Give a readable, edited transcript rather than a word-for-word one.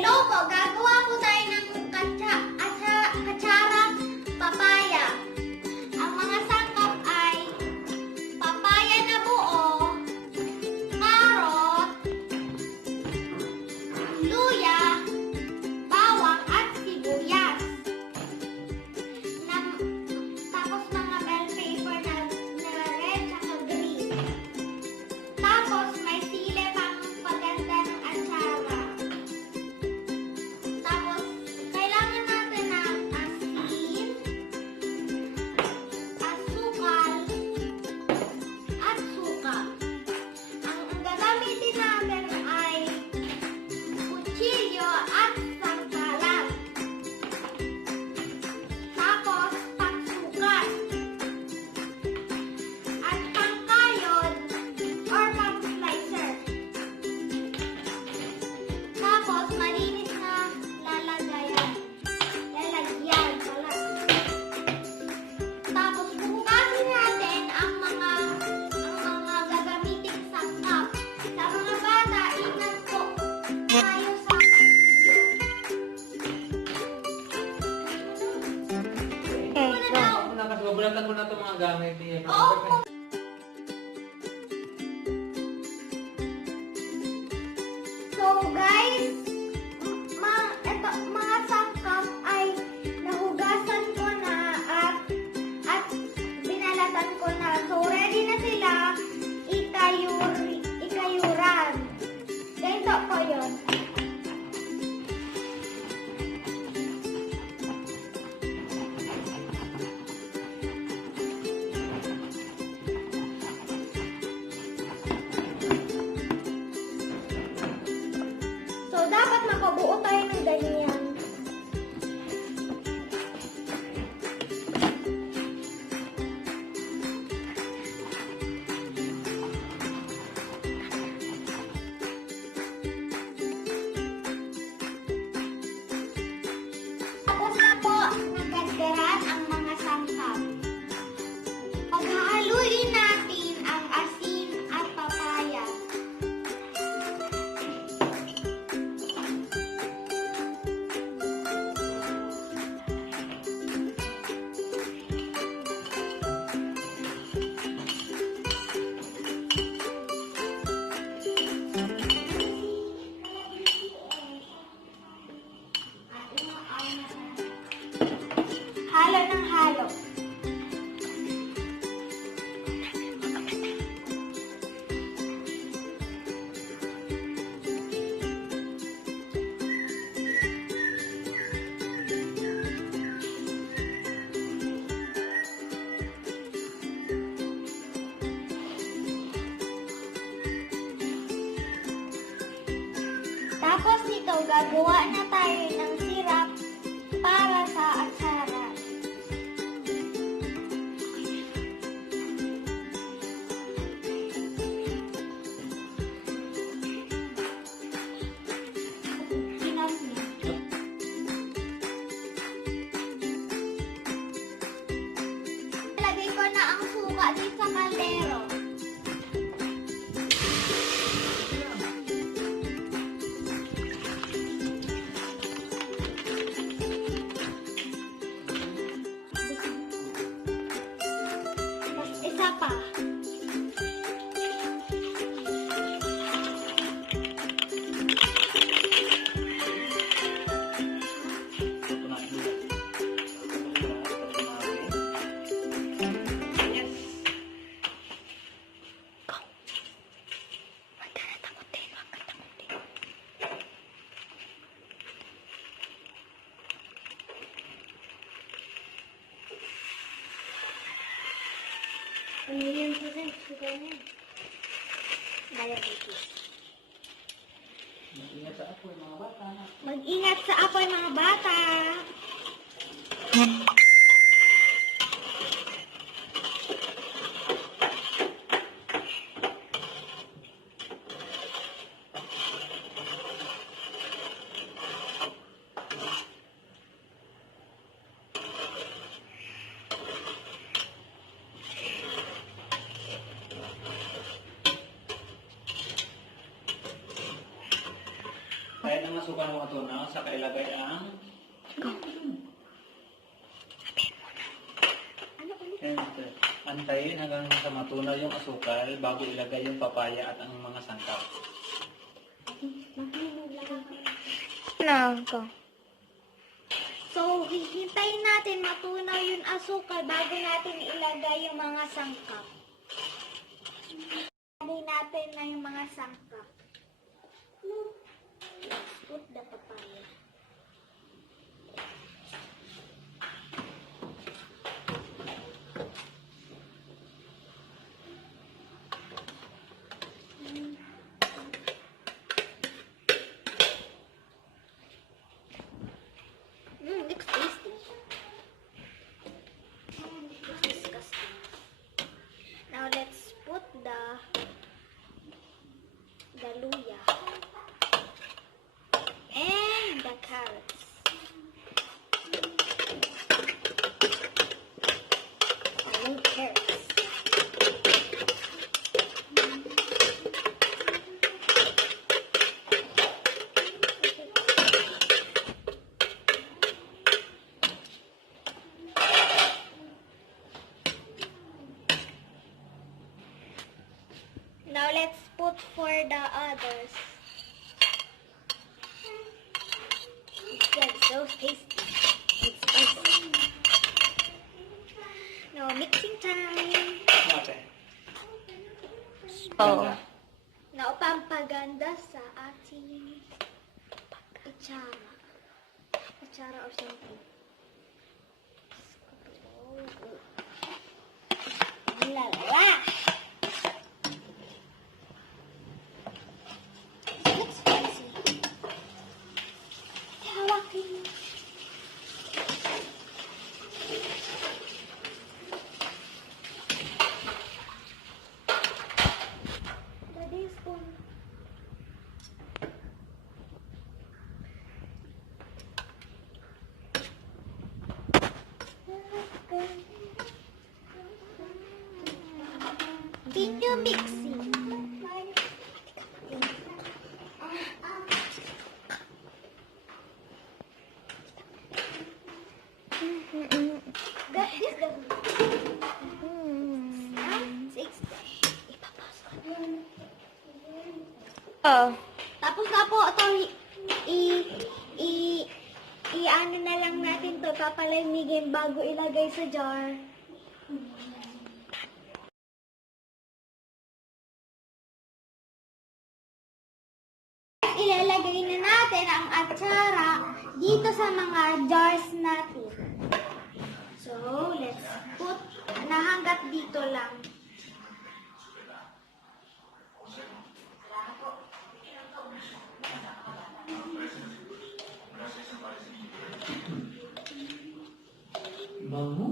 Hello po, gagawa po tayo ng atsarang papaya. Ang mga sangkap ay papaya na buo, carrot, luya, bawang at sibuyas. Tapos mga bell pepper na red at green. Tapos may sili pang paganda ng atsara. Tapos kailangan natin ng asin, asukal, at suka. Ang gagamitin natin ay kutsilyo at sangkalan. Tapos pangsukat at pangkayod or pang-slicer. Tapos malinis na lalagyan pala. Tapos bukasin natin ang mga gagamiting sangkap. Sa mga bata, ingat po tayo sa Bulatan ko na itong mga gamit. Oo. So guys, mga sangkap ay nahugasan ko na at binalatan ko na. So ready na sila ikayuran. Ganito po yun. So dapat makabuo tayo ng ganyan. Tapos na po nagagdaran ang mga sangkap. Paghahaluin natin ang asin at papaya. Halo ng halo. Tapos nito, gagawa na tayo ng sirap para sa atsara. Lagay ko na ang suka dito sa kaldero. Tapos isa pa. Pamilyan ko rin, suka niya. Diabetes. Mag-ingat sa apoy mga bata. Mag-ingat sa apoy mga bata. Kahit ang masukan mo matunaw, saka ilagay ang... Ito. Antayin hanggang sa matunaw yung asukal bago ilagay yung papaya at ang mga sangkap. So, hihintayin natin matunaw yung asukal bago natin ilagay yung mga sangkap. Ilagay natin na yung mga sangkap. Put the papaya. Looks tasty. Looks disgusting. Now let's put the luya and the carrots. Oh, carrots. Now let's put for the others. It's so tasty. It's spicy. Now mixing time. Okay. Oh. Now pampaganda sa ating atsara. Atsara or something. La la la. Looks spicy. Hawakin. Daddy spoon. Continue mixing. That is the Oh. Tapos na po ito i-ano na lang natin to, papalamigin bago ilagay sa jar. Ilalagay na natin ang atsara dito sa mga jars natin. So, let's put na hanggat dito lang. Bango.